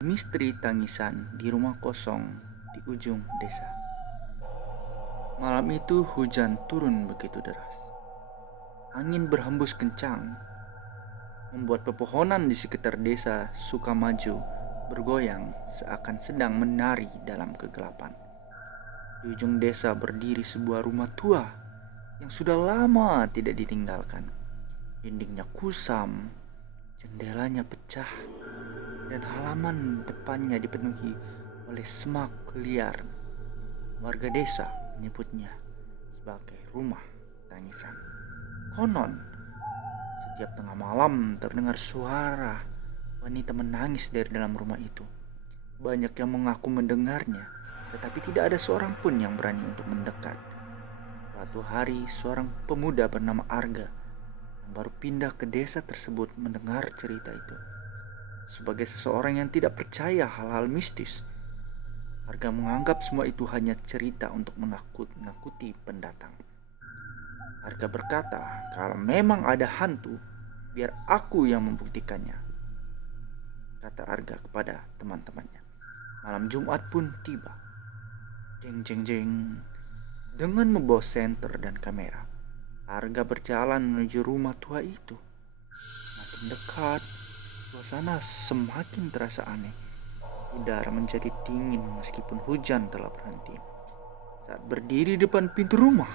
Misteri tangisan di rumah kosong di ujung desa. Malam itu hujan turun begitu deras. Angin berhembus kencang, membuat pepohonan di sekitar desa Sukamaju bergoyang seakan sedang menari dalam kegelapan. Di ujung desa berdiri sebuah rumah tua yang sudah lama tidak ditinggalkan. Dindingnya kusam, jendelanya pecah, dan halaman depannya dipenuhi oleh semak liar. Warga desa menyebutnya sebagai rumah tangisan. Konon, setiap tengah malam terdengar suara wanita menangis dari dalam rumah itu. Banyak yang mengaku mendengarnya, tetapi tidak ada seorang pun yang berani untuk mendekat. Suatu hari, seorang pemuda bernama Arga yang baru pindah ke desa tersebut mendengar cerita itu. Sebagai seseorang yang tidak percaya hal-hal mistis, Arga menganggap semua itu hanya cerita untuk menakut-nakuti pendatang. Arga berkata, kalau memang ada hantu, biar aku yang membuktikannya, kata Arga kepada teman-temannya. Malam Jumat pun tiba. Jeng jeng jeng. Dengan membawa senter dan kamera, Arga berjalan menuju rumah tua itu. Makin dekat, suasana semakin terasa aneh. Udara menjadi dingin meskipun hujan telah berhenti. Saat berdiri di depan pintu rumah,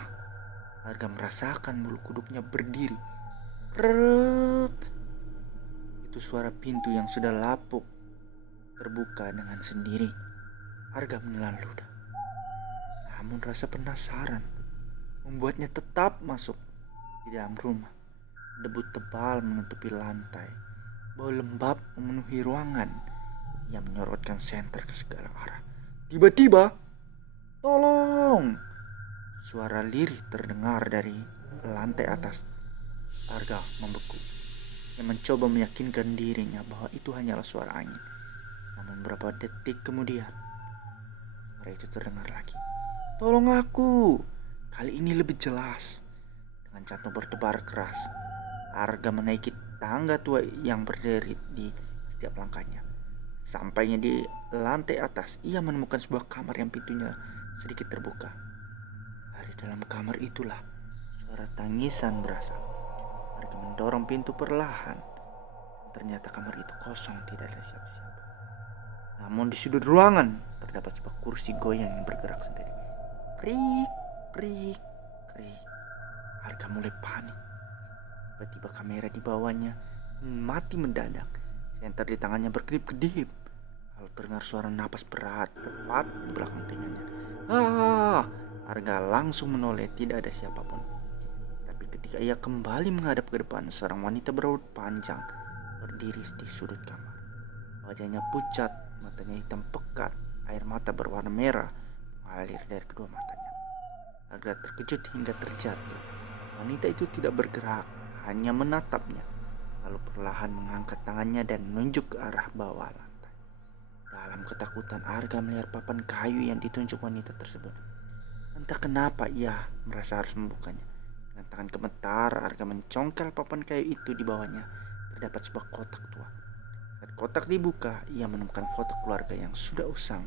Arga merasakan bulu kuduknya berdiri. Krek. Itu suara pintu yang sudah lapuk terbuka dengan sendiri. Arga menelan ludah. Namun rasa penasaran membuatnya tetap masuk di dalam rumah. Debu tebal menutupi lantai. Bau lembab memenuhi ruangan. Ia menyorotkan senter ke segala arah. Tiba-tiba, tolong! Suara lirih terdengar dari lantai atas. Arga membeku. Ia mencoba meyakinkan dirinya bahwa itu hanyalah suara angin. Namun beberapa detik kemudian, suara itu terdengar lagi. Tolong aku! Kali ini lebih jelas. Dengan jantung berdebar keras, Arga menaiki tangga tua yang berdiri di setiap langkahnya. Sampainya di lantai atas, ia menemukan sebuah kamar yang pintunya sedikit terbuka. Dari dalam kamar itulah suara tangisan berasal. Arga mendorong pintu perlahan. Ternyata kamar itu kosong, tidak ada siapa-siapa. Namun di sudut ruangan terdapat sebuah kursi goyang yang bergerak sendiri. Krik, krik, krik. Arga mulai panik. Tiba-tiba kamera di bawahnya mati mendadak. Senter di tangannya berkedip-kedip. Lalu terdengar suara napas berat tepat di belakang telinganya. Ah! Arga langsung menoleh, tidak ada siapapun. Tapi ketika ia kembali menghadap ke depan, seorang wanita berambut panjang berdiri di sudut kamar. Wajahnya pucat, matanya hitam pekat, air mata berwarna merah mengalir dari kedua matanya. Arga terkejut hingga terjatuh. Wanita itu tidak bergerak, hanya menatapnya, lalu perlahan mengangkat tangannya dan menunjuk ke arah bawah lantai. Dalam ketakutan, Arga melihat papan kayu yang ditunjuk wanita tersebut. Entah kenapa ia merasa harus membukanya. Dengan tangan gemetar, Arga mencongkel papan kayu itu. Di bawahnya terdapat sebuah kotak tua. Saat kotak dibuka, ia menemukan foto keluarga yang sudah usang.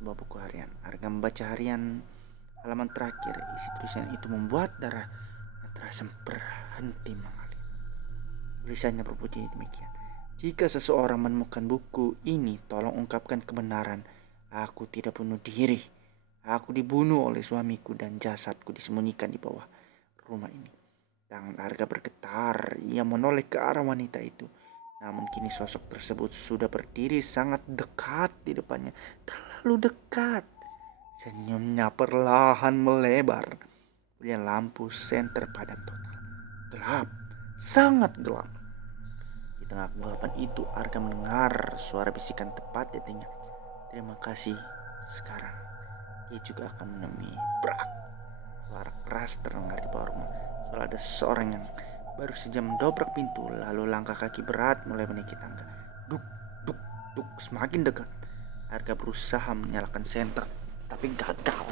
Sebuah buku harian. Arga membaca harian halaman terakhir. Isi tulisan itu membuat darah terasa berhenti mengalir. Tulisannya berbunyi demikian. Jika seseorang menemukan buku ini, tolong ungkapkan kebenaran. Aku tidak bunuh diri. Aku dibunuh oleh suamiku dan jasadku disembunyikan di bawah rumah ini. Tangan Arga bergetar. Ia menoleh ke arah wanita itu. Namun kini sosok tersebut sudah berdiri sangat dekat di depannya. Terlalu dekat. Senyumnya perlahan melebar. Kemudian lampu senter padam total. Gelap. Sangat gelap. Di tengah kegelapan itu, Arga mendengar suara bisikan tepat di telinga. Terima kasih. Sekarang dia juga akan menemui brak. Suara keras terdengar di bawah rumah. Soalnya ada seseorang yang baru saja mendobrak pintu. Lalu langkah kaki berat mulai menaiki tangga. Duk, duk, duk. Semakin dekat. Arga berusaha menyalakan senter, tapi gagal.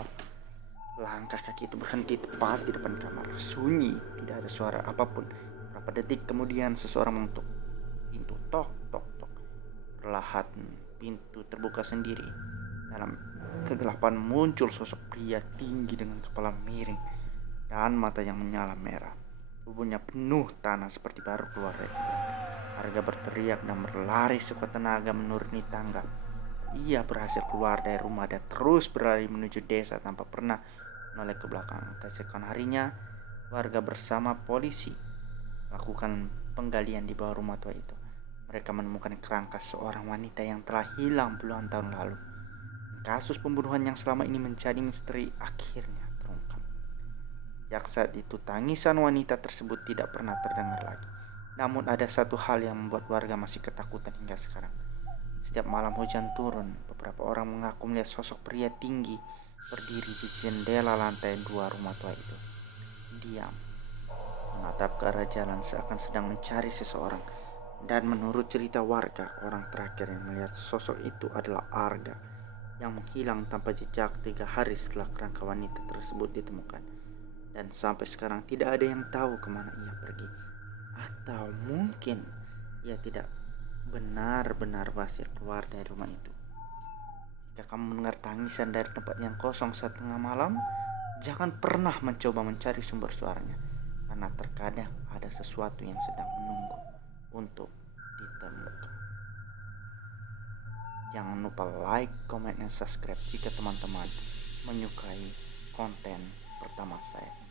Langkah kaki itu berhenti tepat di depan kamar. Sunyi, tidak ada suara apapun. Beberapa detik kemudian seseorang mengetuk pintu. Tok, tok, tok. Perlahan pintu terbuka sendiri. Dalam kegelapan muncul sosok pria tinggi dengan kepala miring dan mata yang menyala merah. Tubuhnya penuh tanah seperti baru keluar dari kubur. Warga berteriak dan berlari sekuat tenaga menuruni tangga. Ia berhasil keluar dari rumah dan terus berlari menuju desa tanpa pernah menoleh ke belakang. Keesokan harinya, warga bersama polisi melakukan penggalian di bawah rumah tua itu. Mereka menemukan kerangka seorang wanita yang telah hilang puluhan tahun lalu. Kasus pembunuhan yang selama ini menjadi misteri akhirnya terungkap. Sejak saat itu, tangisan wanita tersebut tidak pernah terdengar lagi. Namun ada satu hal yang membuat warga masih ketakutan hingga sekarang. Setiap malam hujan turun, beberapa orang mengaku melihat sosok pria tinggi berdiri di jendela lantai 2 rumah tua itu. Diam, menatap ke arah jalan seakan sedang mencari seseorang. Dan menurut cerita warga, orang terakhir yang melihat sosok itu adalah Arga yang menghilang tanpa jejak 3 hari setelah kerangka wanita tersebut ditemukan. Dan sampai sekarang tidak ada yang tahu kemana ia pergi. Atau mungkin ia tidak benar-benar berhasil keluar dari rumah itu. Jika kamu mendengar tangisan dari tempat yang kosong saat tengah malam, jangan pernah mencoba mencari sumber suaranya, karena terkadang ada sesuatu yang sedang menunggu untuk ditemukan. Jangan lupa like, comment, dan subscribe jika teman-teman menyukai konten pertama saya.